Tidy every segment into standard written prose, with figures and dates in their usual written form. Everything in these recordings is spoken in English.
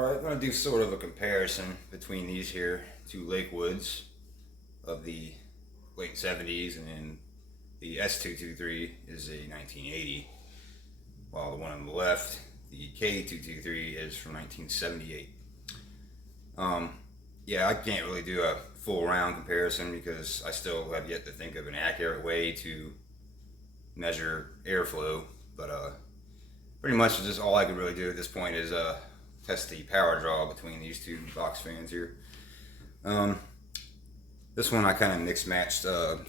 Alright, I'm going to do sort of a comparison between these here two Lakewoods of the late 70s, and then the S223 is a 1980, while the one on the left, the K223, is from 1978. Yeah, I can't really do a full round comparison because I still have yet to think of an accurate way to measure airflow, but pretty much just all I could really do at this point is test the power draw between these two box fans here. This one I kind of mixed matched. The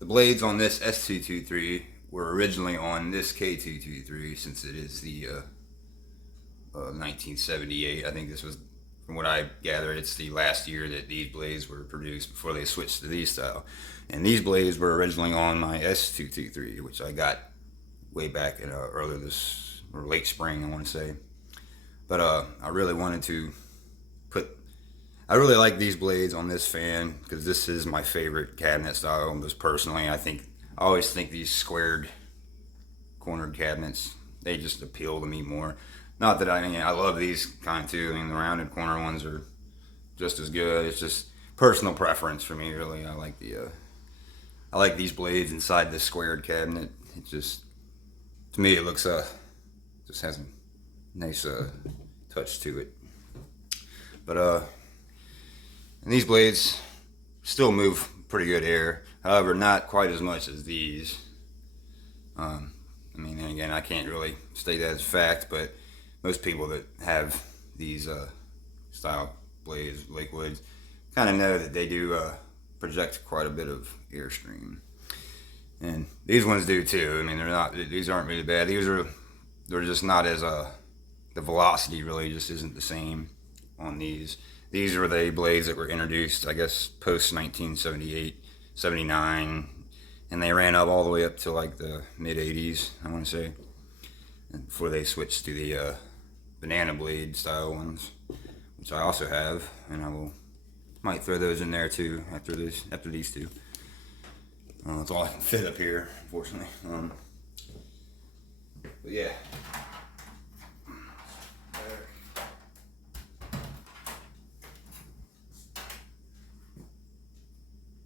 blades on this S223 were originally on this K223, since it is the 1978. I think this was, from what I gathered, it's the last year that these blades were produced before they switched to these style. And these blades were originally on my S223, which I got way back in earlier this, or late spring, I want to say. But I really wanted to I really like these blades on this fan because this is my favorite cabinet style. Most personally, I always think these squared cornered cabinets, they just appeal to me more. Not that I love these kind too. I mean, the rounded corner ones are just as good. It's just personal preference for me, really. I like these blades inside this squared cabinet. It just, to me, it looks just has a nice touch to it. But and these blades still move pretty good air, however not quite as much as these. I mean, and again, I can't really state that as fact, but most people that have these style blades, Lakewood, kind of know that they do project quite a bit of airstream, and these ones do too. I mean, these aren't really bad. They're just not as the velocity really just isn't the same on these. These were the blades that were introduced, I guess, post 1978, 79, and they ran up all the way up to like the mid 80s, I want to say, before they switched to the banana blade style ones, which I also have, and might throw those in there too after these two. That's all I can fit up here, unfortunately. But yeah.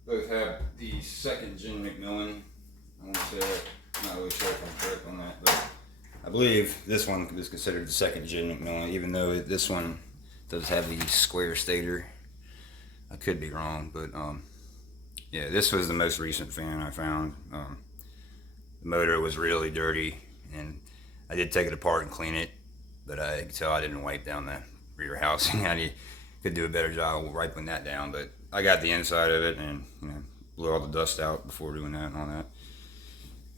Both have the second Gen McMillan. I want to say that. I'm not really sure if I'm correct on that, but I believe this one is considered the second Gen McMillan, even though this one does have the square stator. I could be wrong, but yeah, this was the most recent fan I found. The motor was really dirty, and I did take it apart and clean it, but I could tell I didn't wipe down the rear housing. I could do a better job of wiping that down, but I got the inside of it and blew all the dust out before doing that and all that.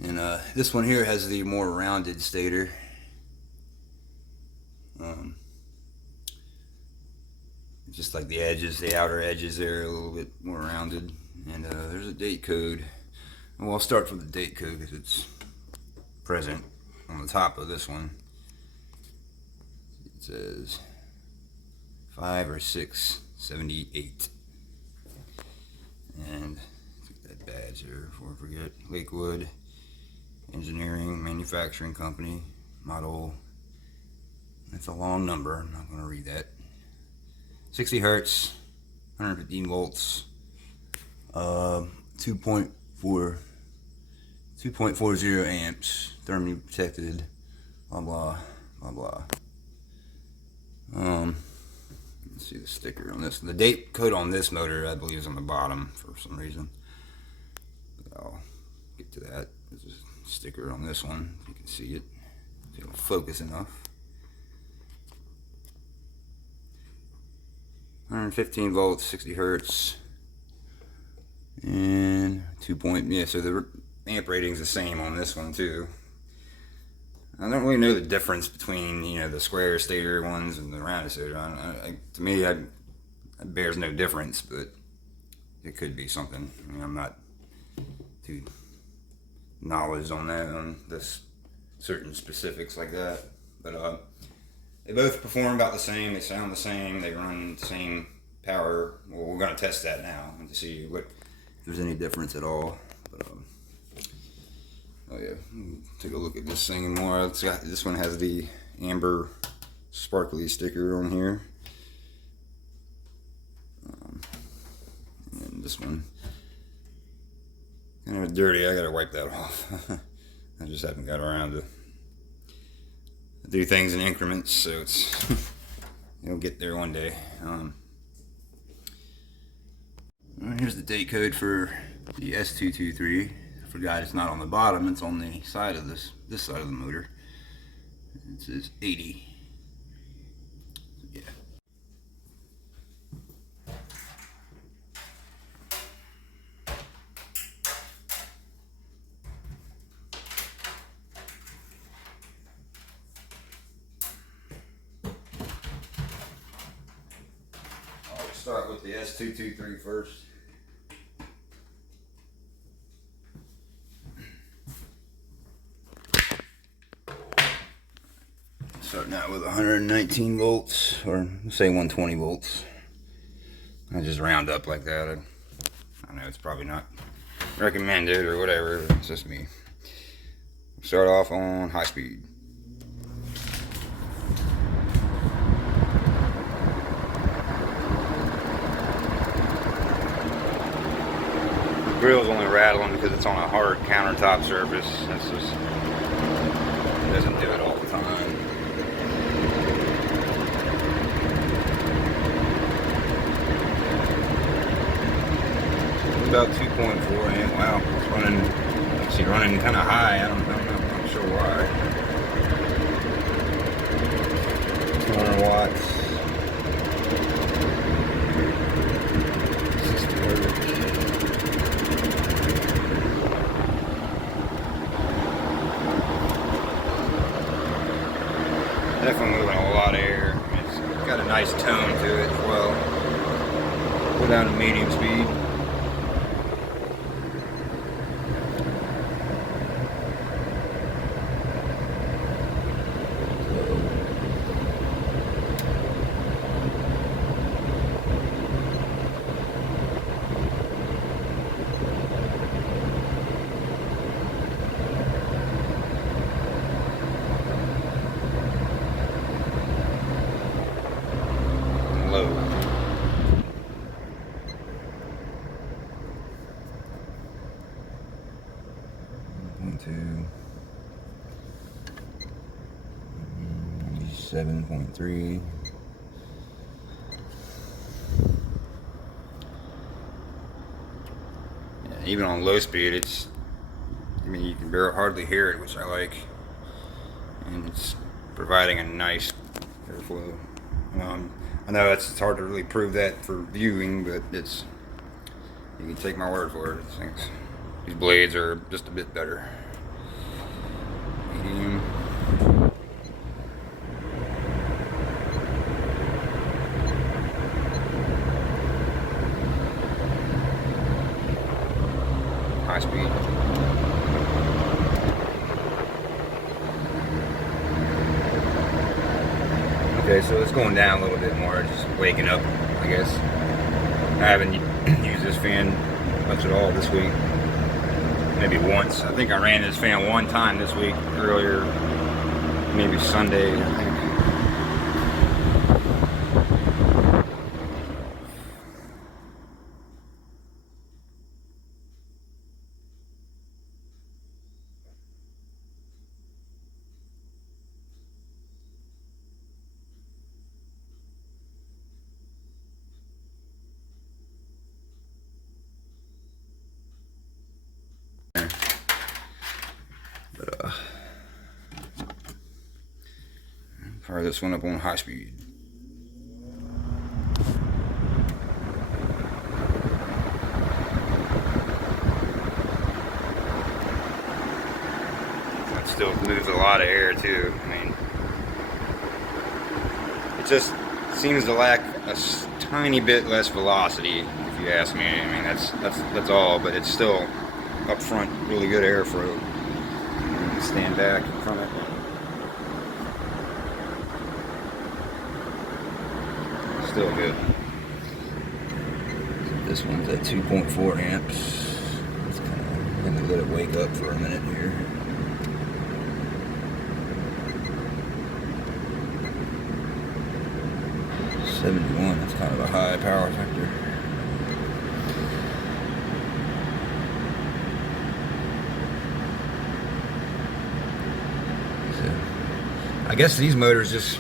And this one here has the more rounded stator. Just like the edges, the outer edges there, a little bit more rounded. And there's a date code. And I'll start from the date code because it's present on the top of this one. It says 5 or 678. And that badge here before I forget. Lakewood Engineering Manufacturing Company, model. That's a long number. I'm not going to read that. 60 hertz, 115 volts, 2.40 amps, thermally protected, blah blah blah blah. Let's see the sticker on this. The date code on this motor, I believe, is on the bottom for some reason. But I'll get to that. There's a sticker on this one. You can see it. It'll focus enough. 115 volts, 60 hertz, and so the amp rating's the same on this one too. I don't really know the difference between the square stator ones and the rounded stator. To me, it bears no difference, but it could be something. I mean, I'm not too knowledge on that, on this certain specifics like that. But they both perform about the same. They sound the same. They run the same power. Well, we're going to test that now to see if there's any difference at all. But oh yeah, take a look at this thing more. This one has the amber sparkly sticker on here. And this one kind of dirty. I gotta wipe that off. I just haven't got around to do things in increments, so it's you'll get there one day. Here's the date code for the S223. I forgot it's not on the bottom, it's on the side of this side of the motor. It says 80. Yeah. I'll start with the S223 first. Starting out with 119 volts, or say 120 volts. I just round up like that. I know it's probably not recommended or whatever, it's just me. Start off on high speed. The grill's only rattling because it's on a hard countertop surface. That's just, it doesn't do it all the time. About 2.4 amp. Wow, it's running. Actually, running kind of high. I'm not sure why. 200 watts. 60 hertz. Definitely moving a lot of air. It's got a nice tone to it as well. Go down to medium speed. Low. 1.2. 7.3. Yeah, even on low speed, it's, I mean, you can hardly hear it, which I like, and it's providing a nice airflow. I know it's hard to really prove that for viewing, but it's, you can take my word for it. These blades are just a bit better. Medium. High speed. Okay, so it's going down a little bit more, just waking up, I guess. I haven't used this fan much at all this week. Maybe once. I think I ran this fan one time this week, earlier, maybe Sunday, I think. But fire this one up on high speed. That still moves a lot of air too. I mean, it just seems to lack a tiny bit less velocity, if you ask me. I mean, that's all, but it's still up front, really good airflow. Stand back in front of it. Still good. This one's at 2.4 amps. It's kind of going to let it wake up for a minute here. 71, that's kind of a high power factor. So, I guess these motors these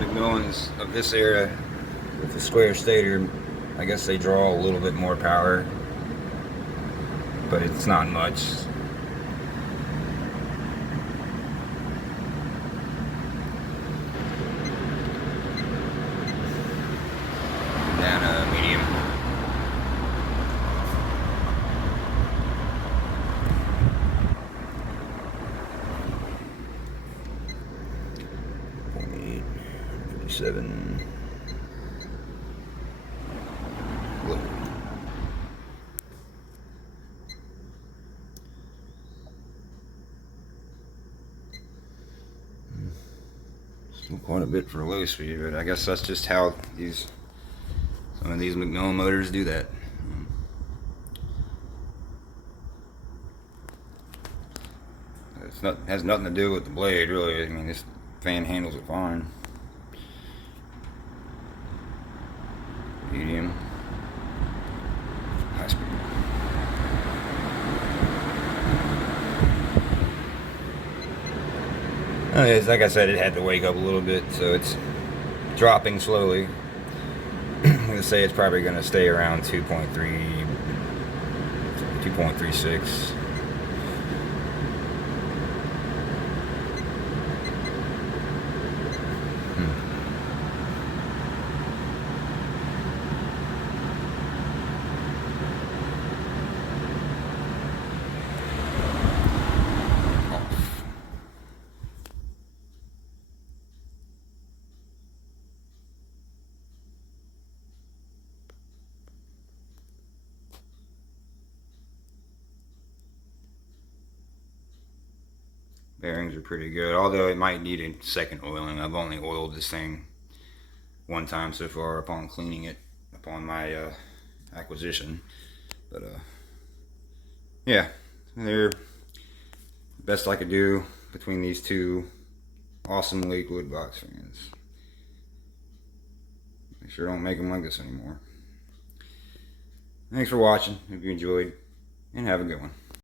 McMillans of this era with the square stator, I guess they draw a little bit more power, but it's not much. Down medium. .8, 57. Look. Still quite a bit for low speed, but I guess that's just how some of these McMillan motors do that. Has nothing to do with the blade, really. I mean, this fan handles it fine. Medium. High speed. Like I said, it had to wake up a little bit, so it's dropping slowly. I'm going to say it's probably going to stay around 2.3, 2.36. Bearings are pretty good, although it might need a second oiling. I've only oiled this thing one time so far upon cleaning it upon my acquisition. But yeah, they're the best I could do between these two awesome Lakewood box fans. They sure don't make them like this anymore. Thanks for watching. Hope you enjoyed, and have a good one.